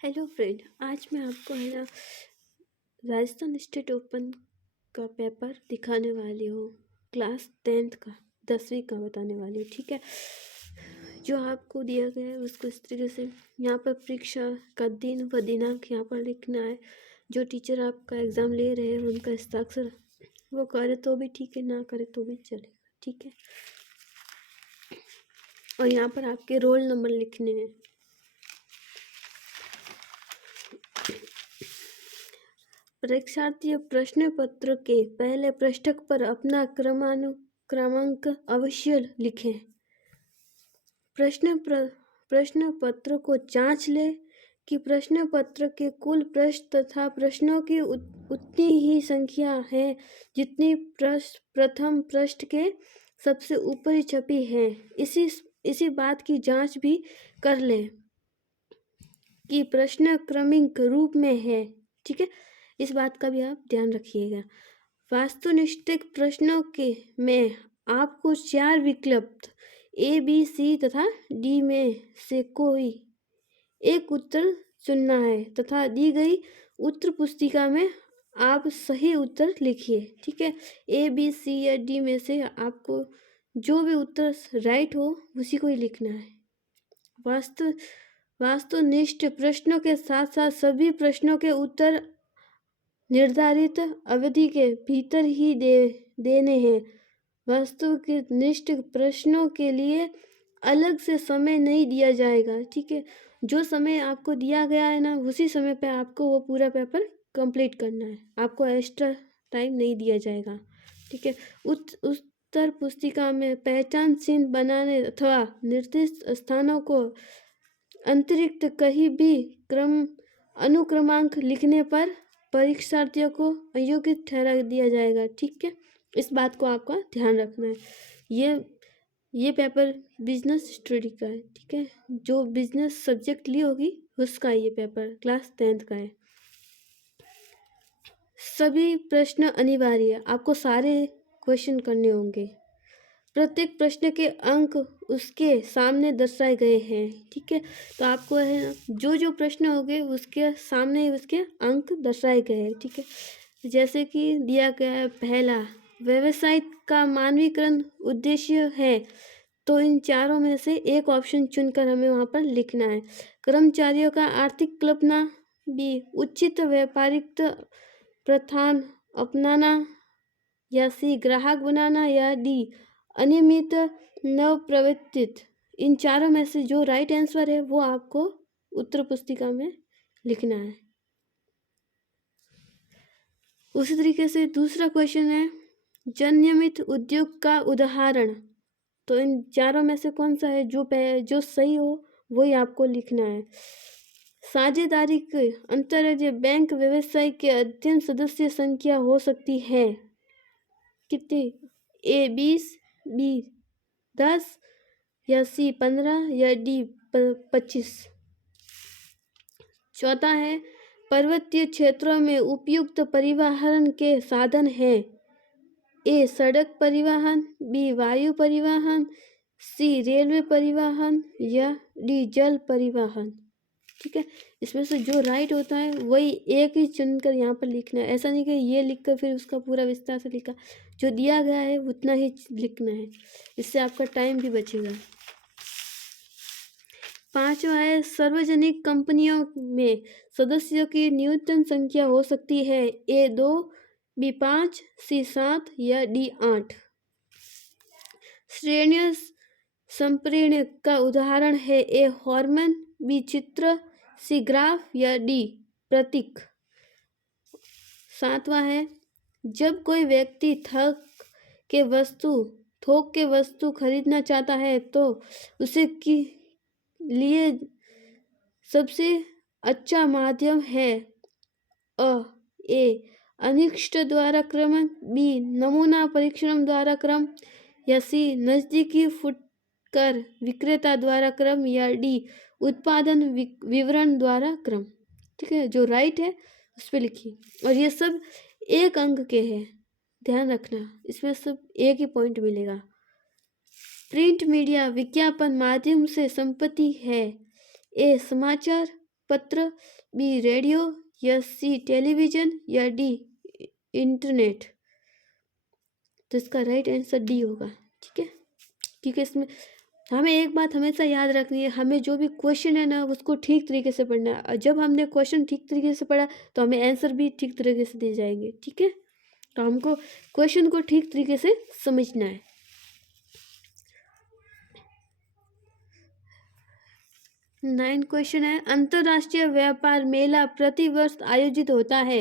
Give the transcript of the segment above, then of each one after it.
Hello friend, आज मैं आपको है ना राजस्थान स्टेट ओपन का पेपर दिखाने वाली हूँ। क्लास 10th का 10वीं का बताने वाली हूँ। ठीक है, जो आपको दिया गया है उसको इस तरीके से यहाँ पर परीक्षा का दिन व दिनांक यहाँ पर लिखना है। जो टीचर आपका एग्ज़ाम ले रहे हैं उनका हस्ताक्षर वो करे तो भी ठीक है, ना करे तो भी चलेगा। ठीक है, और यहाँ पर आपके रोल नंबर लिखने हैं। परीक्षार्थी प्रश्न पत्र के पहले पृष्ठ पर अपना क्रमांक अवश्य लिखें। प्रश्न पत्र को जांच लें कि प्रश्न पत्र के कुल प्रश्न तथा प्रश्नों की उतनी ही संख्या है जितनी प्रथम पृष्ठ के सबसे ऊपरी छपी है। इसी बात की जांच भी कर लें कि प्रश्न क्रमिक रूप में है। ठीक है, इस बात का भी आप ध्यान रखिएगा। वास्तुनिष्ठ प्रश्नों के में आपको 4 विकल्प ए, बी, सी तथा डी में से कोई एक उत्तर चुनना है तथा दी गई उत्तर पुस्तिका में आप सही उत्तर लिखिए। ठीक है, ए, बी, सी या डी में से आपको जो भी उत्तर राइट हो उसी को ही लिखना है। वास्तुनिष्ठ प्रश्नों के साथ साथ सभी प्रश्नों के उत्तर निर्धारित अवधि के भीतर ही देने हैं। वस्तुनिष्ठ प्रश्नों के लिए अलग से समय नहीं दिया जाएगा। ठीक है, जो समय आपको दिया गया है ना उसी समय पे आपको वो पूरा पेपर कंप्लीट करना है। आपको एक्स्ट्रा टाइम नहीं दिया जाएगा। ठीक है, उत्तर पुस्तिका में पहचान चिन्ह बनाने अथवा निर्दिष्ट स्थानों को अतिरिक्त कहीं भी अनुक्रमांक लिखने पर परीक्षार्थियों को अयोग्य ठहरा दिया जाएगा। ठीक है, इस बात को आपका ध्यान रखना है। ये पेपर बिजनेस स्टडी का है। ठीक है, जो बिजनेस सब्जेक्ट ली होगी उसका ये पेपर क्लास 10th का है। सभी प्रश्न अनिवार्य है, आपको सारे क्वेश्चन करने होंगे। प्रत्येक प्रश्न के अंक उसके सामने दर्शाए गए हैं। ठीक है, तो आपको है ना जो प्रश्न होंगे उसके सामने उसके अंक दर्शाए गए हैं। ठीक है, जैसे कि दिया गया है पहला, व्यवसाय का मानवीकरण उद्देश्य है, तो इन चारों में से एक ऑप्शन चुनकर हमें वहाँ पर लिखना है। कर्मचारियों का आर्थिक कल्पना, बी उचित व्यापारिक प्रथान अपनाना, या सी ग्राहक बनाना, या डी अनियमित नवप्रवर्तित। इन चारों में से जो राइट आंसर है वो आपको उत्तर पुस्तिका में लिखना है। उसी तरीके से दूसरा क्वेश्चन है, जन्यमित उद्योग का उदाहरण, तो इन चारों में से कौन सा है जो सही हो वही आपको लिखना है। साझेदारी के अंतर्राज्यीय बैंक व्यवसाय के अध्ययन सदस्य संख्या हो सकती है कितनी, ए 20, बी 10, या सी 15, या डी 25। चौथा है, पर्वतीय क्षेत्रों में उपयुक्त परिवहन के साधन है, ए सड़क परिवहन, बी वायु परिवहन, सी रेलवे परिवहन, या डी जल परिवहन। ठीक है, इसमें से जो राइट होता है वही एक ही चुनकर यहाँ पर लिखना है। ऐसा नहीं कि ये लिखकर फिर उसका पूरा विस्तार से लिखा, जो दिया गया है उतना ही लिखना है, इससे आपका टाइम भी बचेगा। पांचवा है, सार्वजनिक कंपनियों में सदस्यों की न्यूनतम संख्या हो सकती है, ए 2, बी 5, सी 7, या डी 8। श्रेणियों संप्रेरण का उदाहरण है, ए हार्मोन, बी चित्र, सी ग्राफ, या डी प्रतीक। सातवां है, जब कोई व्यक्ति थोक के वस्तु खरीदना चाहता है तो उसे लिए सबसे अच्छा माध्यम है, ए अनिष्ट द्वारा क्रम, बी नमूना परीक्षण द्वारा क्रम, या सी नजदीकी फुटकर विक्रेता द्वारा क्रम, या डी उत्पादन विवरण द्वारा क्रम। ठीक है, जो राइट है उस पर लिखिए, और ये सब एक अंक के हैं, ध्यान रखना, इसमें सब एक ही पॉइंट मिलेगा। प्रिंट मीडिया विज्ञापन माध्यम से संपत्ति है, ए समाचार पत्र, बी रेडियो, या सी टेलीविजन, या डी इंटरनेट। तो इसका राइट आंसर डी होगा। ठीक है, क्योंकि इसमें हमें एक बात हमेशा याद रखनी है, हमें जो भी क्वेश्चन है ना उसको ठीक तरीके से पढ़ना है, और जब हमने क्वेश्चन ठीक तरीके से पढ़ा तो हमें आंसर भी ठीक तरीके से दे जाएंगे। ठीक है, तो हमको क्वेश्चन को ठीक तरीके से समझना है। 9 क्वेश्चन है, अंतरराष्ट्रीय व्यापार मेला प्रति वर्ष आयोजित होता है,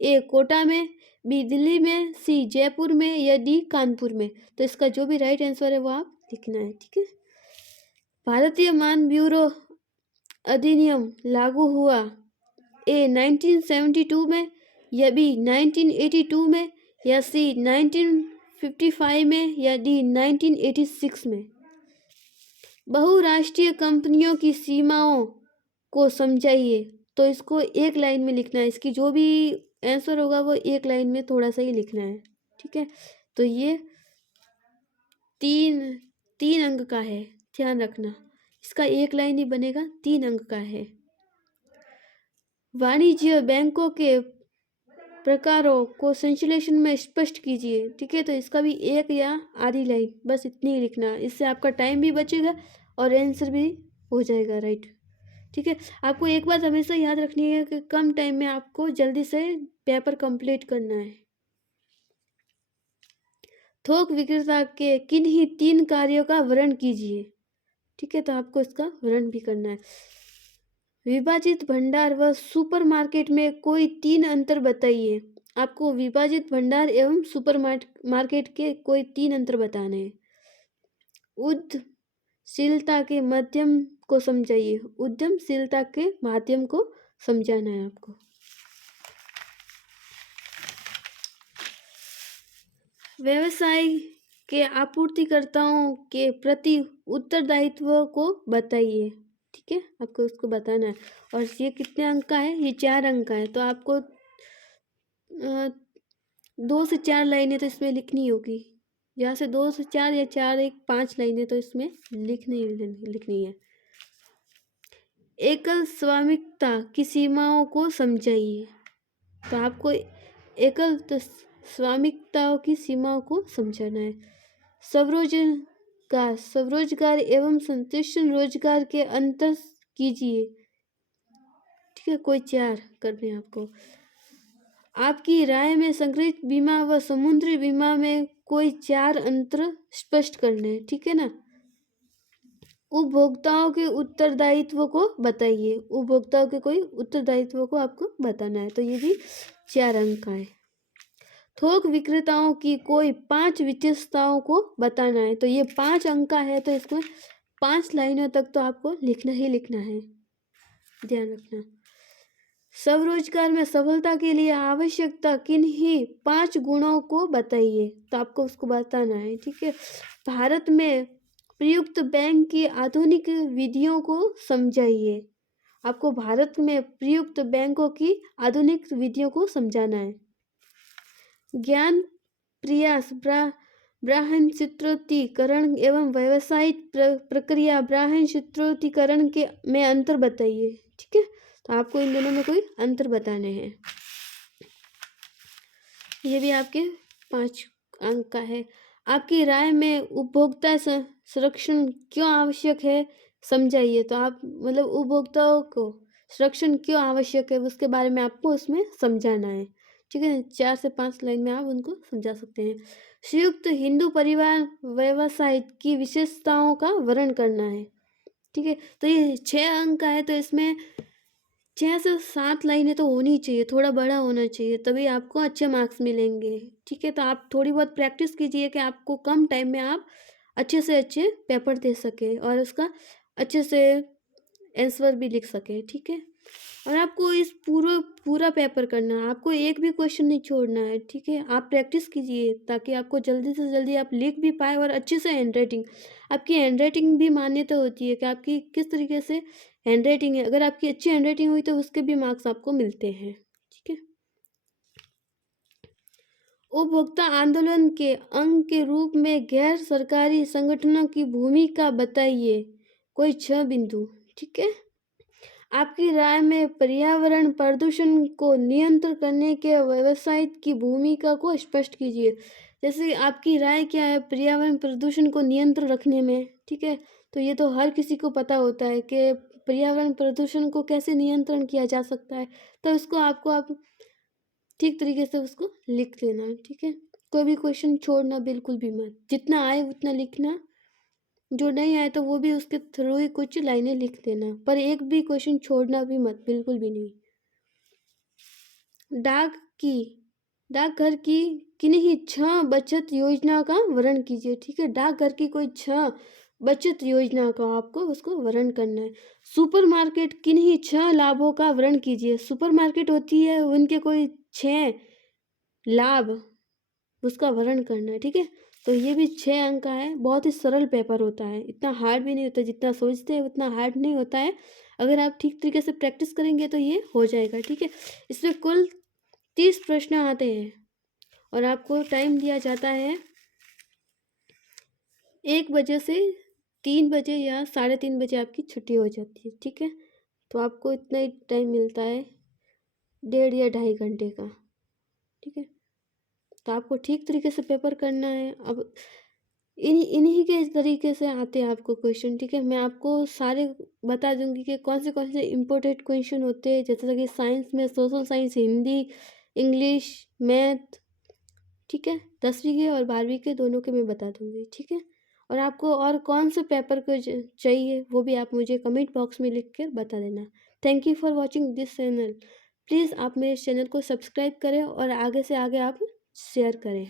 ए कोटा में, बी दिल्ली में, सी जयपुर में, या डी कानपुर में। तो इसका जो भी राइट आंसर है वो आप लिखना है। ठीक है, भारतीय मान ब्यूरो अधिनियम लागू हुआ, ए 1972 में, या बी 1982 में, या सी 1955 में, या डी 1986 में। बहुराष्ट्रीय कंपनियों की सीमाओं को समझाइए। तो इसको एक लाइन में लिखना है, इसकी जो भी आंसर होगा वो एक लाइन में थोड़ा सा ही लिखना है। ठीक है, तो ये तीन अंक का है, ध्यान रखना, इसका एक लाइन ही बनेगा, 3 अंक का है। वाणिज्य बैंकों के प्रकारों को संश्लेषण में स्पष्ट कीजिए। ठीक है, तो इसका भी एक या आधी लाइन, बस इतनी ही लिखना, इससे आपका टाइम भी बचेगा और आंसर भी हो जाएगा राइट। ठीक है, आपको एक बात हमेशा याद रखनी है कि कम टाइम में आपको जल्दी से पेपर कंप्लीट करना है। थोक विक्रेता के किन्हीं 3 कार्यों का वर्णन कीजिए। ठीक है, तो आपको इसका वर्णन भी करना है। विभाजित भंडार व सुपरमार्केट में कोई 3 अंतर बताइए। आपको विभाजित भंडार एवं सुपर मार्केट के कोई 3 अंतर बताने हैं। उद्यमशीलता के माध्यम को समझाइए। उद्यमशीलता के माध्यम को समझाना है आपको। व्यवसाय के आपूर्तिकर्ताओं के प्रति उत्तरदायित्व को बताइए। ठीक है, आपको उसको बताना है। और ये कितने अंक का है? ये 4 अंक का है। तो आपको 2 से 4 लाइनें तो इसमें लिखनी होगी। यहाँ से 2 से 4 या 4 1 5 लाइनें तो इसमें लिखनी है। एकल स्वामित्व की सीमाओं को समझाइए। तो आपको एकल स्वामित्व की सीमाओं को समझाना है। स्वरोजगार एवं संतुष्ट रोजगार के अंतर कीजिए। ठीक है, कोई 4 करने हैं आपको। आपकी राय में संग्रहित बीमा व समुद्री बीमा में कोई 4 अंतर स्पष्ट करने हैं। ठीक है ना। उपभोक्ताओं के उत्तरदायित्व को बताइए। उपभोक्ताओं के कोई उत्तरदायित्व को आपको बताना है। तो ये भी 4 अंक का है। थोक विक्रेताओं की कोई 5 विशेषताओं को बताना है। तो ये 5 अंक का है। तो इसमें 5 लाइनों तक तो आपको लिखना ही लिखना है, ध्यान रखना। स्वरोजगार में सफलता के लिए आवश्यकता किन्हीं 5 गुणों को बताइए। तो आपको उसको बताना है। ठीक है, भारत में प्रयुक्त बैंक की आधुनिक विधियों को समझाइए। आपको भारत में प्रयुक्त बैंकों की आधुनिक विधियों को समझाना है। ज्ञान प्रयास ब्राह्मण सूत्रीकरण एवं व्यावसायिक प्रक्रिया ब्राह्मण सूत्रीकरण के में अंतर बताइए। ठीक है, तो आपको इन दोनों में कोई अंतर बताने हैं। ये भी आपके 5 अंक का है। आपकी राय में उपभोक्ता संरक्षण क्यों आवश्यक है, समझाइए। तो आप मतलब उपभोक्ताओं को संरक्षण क्यों आवश्यक है उसके बारे में आपको उसमें समझाना है। ठीक है, 4 से 5 लाइन में आप उनको समझा सकते हैं। संयुक्त हिंदू परिवार व्यवसाय की विशेषताओं का वर्णन करना है। ठीक है, तो ये 6 अंक का है। तो इसमें 6 से 7 लाइनें तो होनी चाहिए, थोड़ा बड़ा होना चाहिए, तभी आपको अच्छे मार्क्स मिलेंगे। ठीक है, तो आप थोड़ी बहुत प्रैक्टिस कीजिए कि आपको कम टाइम में आप अच्छे से अच्छे पेपर दे सके और उसका अच्छे से आंसर भी लिख सके। ठीक है, और आपको इस पूरा पेपर करना है, आपको एक भी क्वेश्चन नहीं छोड़ना है। ठीक है, आप प्रैक्टिस कीजिए ताकि आपको जल्दी से जल्दी आप लिख भी पाए और अच्छे से हैंडराइटिंग, आपकी हैंडराइटिंग भी मान्यता होती है कि आपकी किस तरीके से हैंडराइटिंग है। अगर आपकी अच्छी हैंडराइटिंग हुई तो उसके भी मार्क्स आपको मिलते हैं। ठीक है, उपभोक्ता आंदोलन के अंग के रूप में गैर सरकारी संगठनों की भूमिका बताइए। कोई 6 बिंदु। ठीक है, आपकी राय में पर्यावरण प्रदूषण को नियंत्रण करने के व्यवसाय की भूमिका को स्पष्ट कीजिए। जैसे आपकी राय क्या है पर्यावरण प्रदूषण को नियंत्रण रखने में, ठीक है? तो ये तो हर किसी को पता होता है कि पर्यावरण प्रदूषण को कैसे नियंत्रण किया जा सकता है। तो इसको आप ठीक तरीके से उसको लिख लेना है, ठीक है? कोई भी क्वेश्चन छोड़ना बिल्कुल भी मत, जितना आए उतना लिखना, जो नहीं आए तो वो भी उसके थ्रू ही कुछ लाइनें लिख देना, पर एक भी क्वेश्चन छोड़ना भी मत, बिल्कुल भी नहीं। डाकघर की किन्हीं 6 बचत योजना का वर्णन कीजिए, ठीक है? डाकघर की कोई 6 बचत योजना का आपको उसको वर्णन करना है। सुपरमार्केट किन्हीं 6 लाभों का वर्णन कीजिए। सुपरमार्केट होती है, उनके कोई 6 लाभ, उसका वर्णन करना है, ठीक है? तो ये भी 6 अंक का है, बहुत ही सरल पेपर होता है, इतना हार्ड भी नहीं होता, जितना सोचते हैं उतना हार्ड नहीं होता है। अगर आप ठीक तरीके से प्रैक्टिस करेंगे तो ये हो जाएगा, ठीक है? इसमें कुल 30 प्रश्न आते हैं और आपको टाइम दिया जाता है 1 बजे से 3 बजे या 3:30 बजे आपकी छुट्टी हो जाती है, ठीक है? तो आपको इतना ही टाइम मिलता है, 1.5 या 2.5 घंटे का, ठीक है? तो आपको ठीक तरीके से पेपर करना है। अब इन्हीं के तरीके से आते हैं आपको क्वेश्चन, ठीक है? मैं आपको सारे बता दूंगी कि कौन से इम्पोर्टेंट क्वेश्चन होते हैं, जैसे कि साइंस में social science, Hindi, English, math, ठीक है? 10वीं के और 12वीं के दोनों के मैं बता दूंगी, ठीक है? और आपको और कौन से पेपर को चाहिए वो भी आप मुझे कमेंट बॉक्स में लिख कर बता देना। Thank you for watching this channel. Please आप मेरे चैनल को सब्सक्राइब करें और आगे से आगे आप शेयर करें।